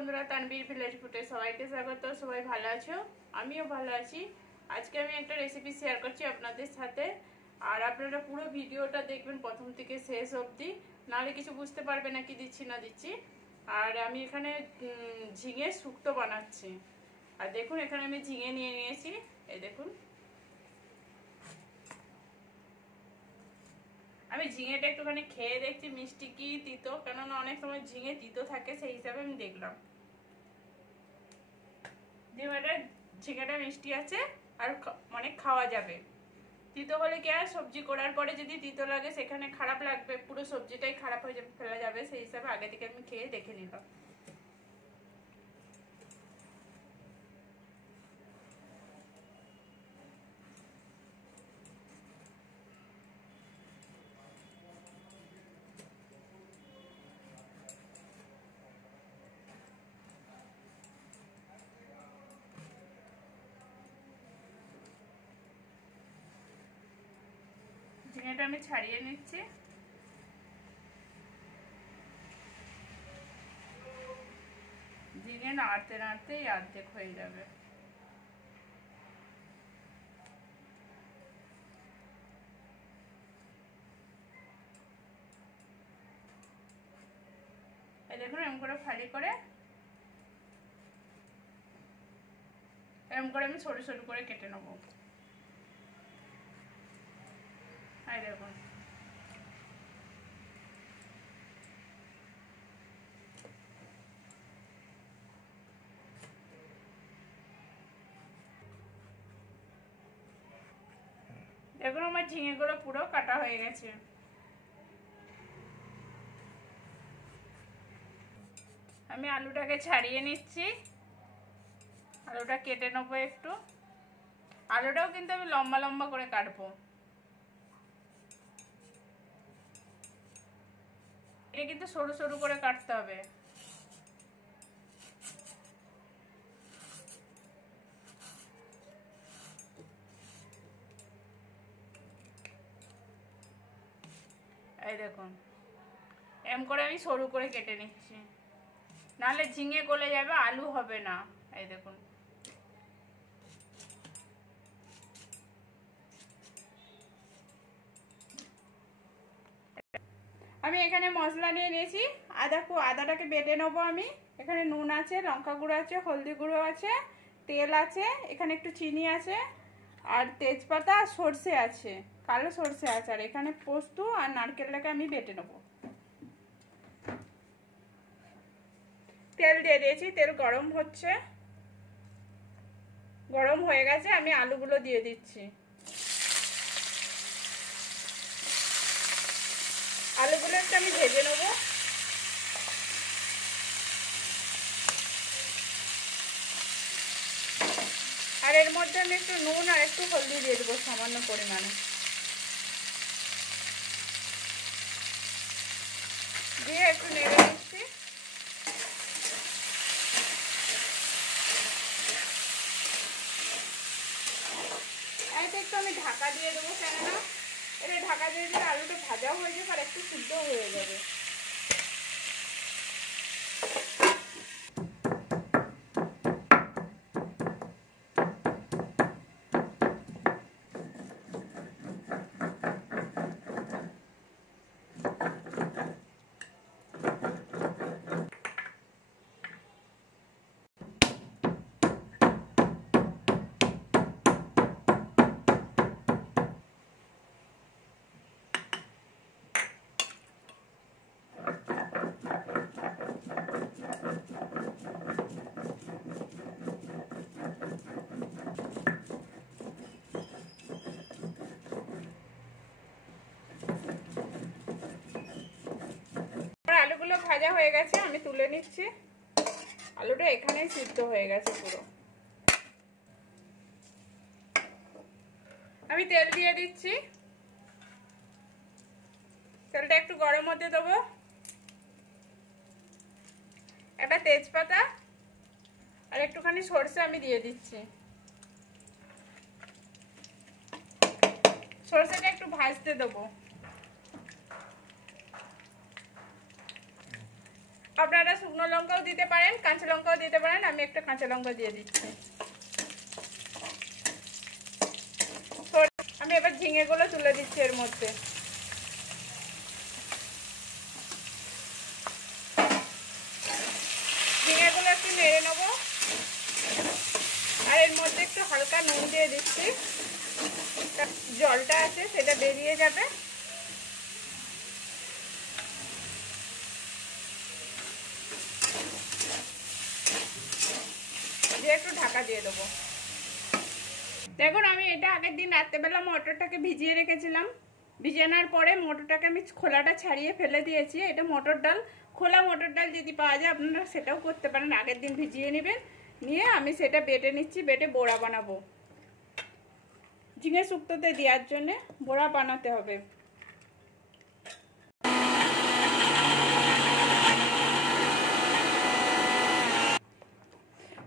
বন্ধুরা, তানভীর ভিলেজ ফুডে সবাইকে স্বাগত। সবাই ভালো আছো? আমিও ভালো আছি। আজকে আমি একটা রেসিপি শেয়ার করছি আপনাদের সাথে, আর আপনারা পুরো ভিডিওটা দেখবেন প্রথম থেকে শেষ অবধি, নাহলে কিছু বুঝতে পারবে না কি দিচ্ছি না দিচ্ছি। আর আমি এখানে ঝিঙে শুক্তো বানাচ্ছি। আর দেখুন এখানে আমি ঝিঙে নিয়ে নিয়েছি, এই দেখুন। আমি ঝিঙেটা একটুখানি খেয়ে দেখছি মিষ্টি কি তিতো, কেননা অনেক সময় ঝিঙে তিতো থাকে, সেই হিসাবে আমি দেখলাম। ঝিঙেটা মিষ্টি আছে আর অনেক খাওয়া যাবে। তিতো হলে কি আর সবজি করার পরে যদি তিতো লাগে সেখানে খারাপ লাগবে, পুরো সবজিটাই খারাপ হয়ে যাবে, ফেলা যাবে, সেই হিসাবে আগে থেকে আমি খেয়ে দেখে নিলাম। ঝিঙেটা আমি ছাড়িয়ে নিচ্ছি। ঝিঙে নাড়তে নাড়তেই অর্ধেক হয়ে যাবে। এই দেখুন এরকম করে ফালি করে, এরকম করে আমি সরু সরু করে কেটে নেবো। এই দেখুন দেখুন আমার ঝিঙেগুলো পুরো কাটা হয়ে গেছে। আমি আলুটাকে ছাড়িয়ে নিচ্ছি, আলুটা কেটে নেবো একটু। আলুটাও কিন্তু আমি লম্বা লম্বা করে কাটবো, এটা কিন্তু সরু সরু করে কাটতে হবে। এই দেখুন এম করে আমি সরু করে কেটে নিচ্ছি, নাহলে ঝিঙে গলে যাবে, আলু হবে না। এই দেখুন আমি এখানে মশলা নিয়ে নিয়েছি। আদাটাকে বেটে নেবো আমি। এখানে নুন আছে, লঙ্কা গুঁড়ো আছে, হলদি গুঁড়ো আছে, তেল আছে, এখানে একটু চিনি আছে, আর তেজপাতা আর সর্ষে আছে, কালো সর্ষে আছে, আর এখানে পোস্ত আর নারকেলটাকে আমি বেটে নেবো। তেল দিয়ে দিয়েছি, তেল গরম হচ্ছে, গরম হয়ে গেছে, আমি আলুগুলো দিয়ে দিচ্ছি। আলুগুলো একটু আমি ভেজে নেবো। আর এর মধ্যে আমি একটু নুন আর একটু হলদি দিয়ে দেবো সামান্য পরিমাণে, দিয়ে একটু নেড়ে নিচ্ছি। এটা একটু আমি ঢাকা দিয়ে দেবো, কেননা এটা ঢাকা দিয়ে দিলে আলুটা ভাজাও হয়ে যাবে আর একটু সিদ্ধও হয়ে যাবে। আলুগুলো ভাজা হয়ে গেছে, আমি তুলে নিচ্ছি। আলুটা এখানেই সিদ্ধ হয়ে গেছে পুরো। আমি তেল দিয়ে দিচ্ছি, তেলটা একটু গরম হতে দেবো। একটা তেজপাতা আর একটুখানি সরষে আমি দিয়ে দিচ্ছি। সরষেটা একটু ভাজতে দেবো। আপনারা শুকনো লঙ্কাও দিতে পারেন, কাঁচা লঙ্কাও দিতে পারেন। আমি একটা কাঁচা লঙ্কা দিয়ে দিচ্ছি। আমি এবার ঝিঙেগুলো তুলে দিচ্ছি এর মধ্যে। ঝিঙেগুলো একটু নেড়ে নেবো, আর এর মধ্যে একটু হালকা নুন দিয়ে দিচ্ছি। জলটা আছে সেটা বেরিয়ে যাবে। দিয়ে একটু ঢাকা দিয়ে দেবো। দেখুন আমি এটা আগের দিন রাত্রেবেলা মটরটাকে ভিজিয়ে রেখেছিলাম। ভিজানোর পরে মটরটাকে আমি খোলাটা ছাড়িয়ে ফেলে দিয়েছি। এটা মটর ডাল, খোলা মটর ডাল যদি পাওয়া যায় আপনারা সেটাও করতে পারেন। আগের দিন ভিজিয়ে নেবেন, নিয়ে আমি সেটা বেটে নিচ্ছি। বেটে বড়া বানাবো, ঝিঙে শুক্তোতে দেওয়ার জন্য বড়া বানাতে হবে।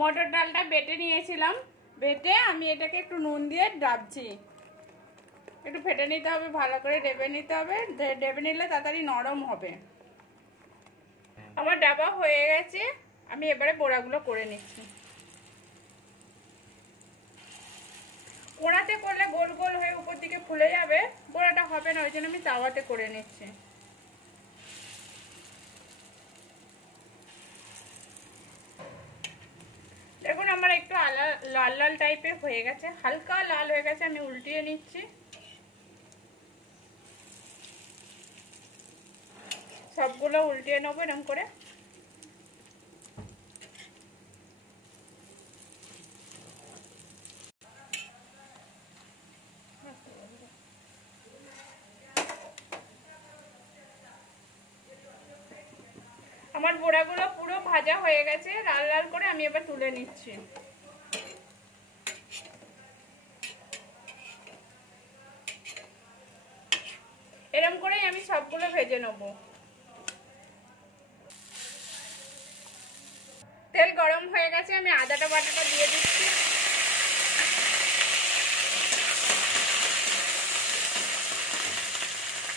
মটর ডালটা বেটে নিয়েছিলাম, বেটে আমি এটাকে একটু নুন দিয়ে ডাবছি। একটু ফেটে নিতে হবে, ভালো করে ডেবে নিতে হবে। ডেবে নিলে তাড়াতাড়ি নরম হবে। আমার ডাবা হয়ে গেছে, আমি এবারে বড়াগুলো করে নিচ্ছি। কোড়াতে করলে গোল গোল হয়ে উপর দিকে ফুলে যাবে, বড়াটা হবে না, ওই জন্য আমি তাওয়াতে করে নিচ্ছি। দেখুন আমার একটু লাল লাল টাইপের হয়ে গেছে, হালকা লাল হয়ে গেছে। আমি উল্টিয়ে নিচ্ছি, সবগুলো উল্টিয়ে নেবো এরকম করে। আমার বড়াগুলো পুরো ভাজা হয়ে গেছে লাল লাল করে। আমি এবার তুলে নিচ্ছি। এরকম করেই আমি সবগুলো ভেজে নেব। তেল গরম হয়ে গেছে, আমি আদাটা বাটাটা দিয়ে দিচ্ছি।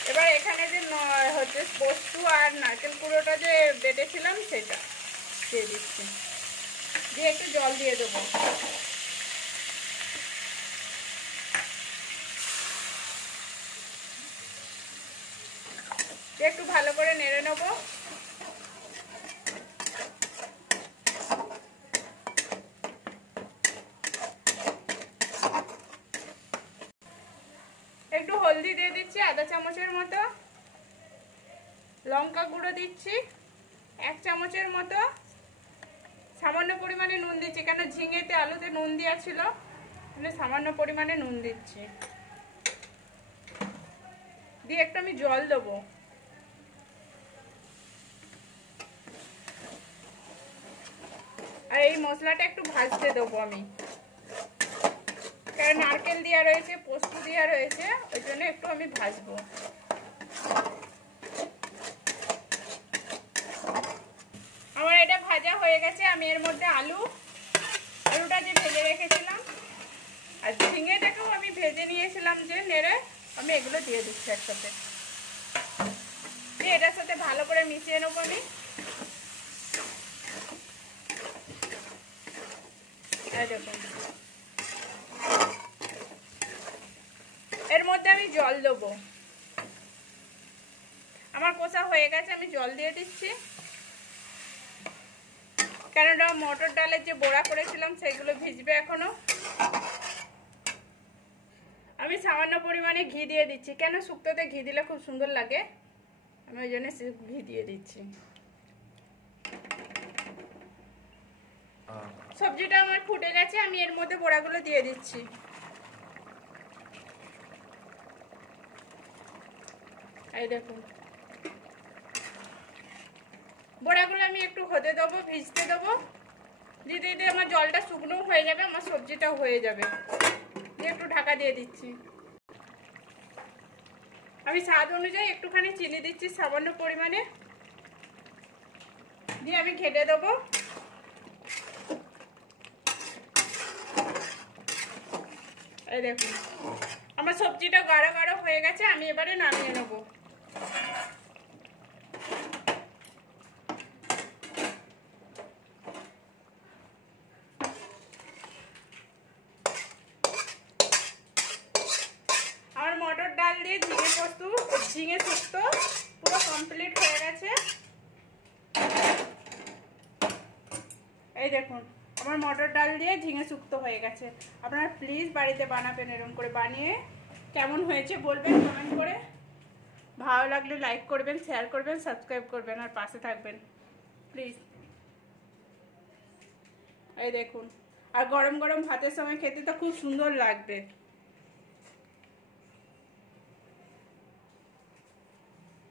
এবার এখানে যে হচ্ছে পোস্ত আর নারকেল কুড়োটা যে বেটেছিলাম সেটা দিয়ে দিচ্ছি। দিয়ে একটু জল দিয়ে দেবো। একটু ভালো করে নেড়ে নেবো। একটু হলদি দিয়ে দিচ্ছি আধা চামচের মতো, লঙ্কা গুঁড়ো দিচ্ছি 1 চামচের মতো, সামান্য পরিমাণে নুন দিচ্ছি, কেন ঝিঙেতে আলুতে নুন দেওয়া ছিল, সামান্য পরিমাণে নুন দিচ্ছি। দিয়ে একটু আমি জল দেবো। আর এই মশলাটা একটু ভাজতে দেবো আমি, কারণ নারকেল দেওয়া রয়েছে, পোস্ত দেওয়া রয়েছে, ওই জন্য একটু আমি ভাজবো। আমার এটা ভাজা হয়ে গেছে। আমি এর মধ্যে আলুটা যে ভেজে রেখেছিলাম আর ঝিঙেটাকেও আমি ভেজে নিয়েছিলাম যে নেড়ে, আমি এগুলো দিয়ে দিচ্ছি একসাথে। দিয়ে এটার সাথে ভালো করে মিশিয়ে নেবো আমি। দেখুন এর মধ্যে আমি জল দেবো। আমার কষা হয়ে গেছে, আমি জল দিয়ে দিচ্ছি। কেননা মটর ডালের যে বড়া করেছিলাম সেগুলো ভিজবে এখনো। আমি সামান্য পরিমাণে ঘি দিয়ে দিচ্ছি, কেন শুক্তোতে ঘি দিলে খুব সুন্দর লাগে, আমি ওই জন্য ঘি দিয়ে দিচ্ছি। সবজিটা আমার ফুটে গেছে, আমি এর মধ্যে বড়াগুলো দিয়ে দিচ্ছি। এই দেখুন বড়াগুলো আমি একটু হতে দেবো, ভিজতে দেবো। দিতে দিতে আমার জলটা শুকনো হয়ে যাবে, আমার সবজিটাও হয়ে যাবে। দিয়ে একটু ঢাকা দিয়ে দিচ্ছি। আমি স্বাদ অনুযায়ী একটুখানি চিনি দিচ্ছি সামান্য পরিমাণে, দিয়ে আমি ঘেটে দেবো। এই দেখুন আমার সবজিটা গাঢ় গাঢ় হয়ে গেছে, আমি এবারে নামিয়ে নেবো। ঝিঙে শুক্তো পুরো কমপ্লিট হয়ে গেছে। এই দেখুন আমার মটর ডাল দিয়ে ঝিঙে শুক্তো হয়ে গেছে। আপনারা প্লিজ বাড়িতে বানাবেন, এরকম করে বানিয়ে কেমন হয়েছে বলবেন কমেন্ট করে। ভালো লাগলে লাইক করবেন, শেয়ার করবেন, সাবস্ক্রাইব করবেন আর পাশে থাকবেন প্লিজ। এই দেখুন, আর গরম গরম ভাতের সময় খেতে তো খুব সুন্দর লাগবে।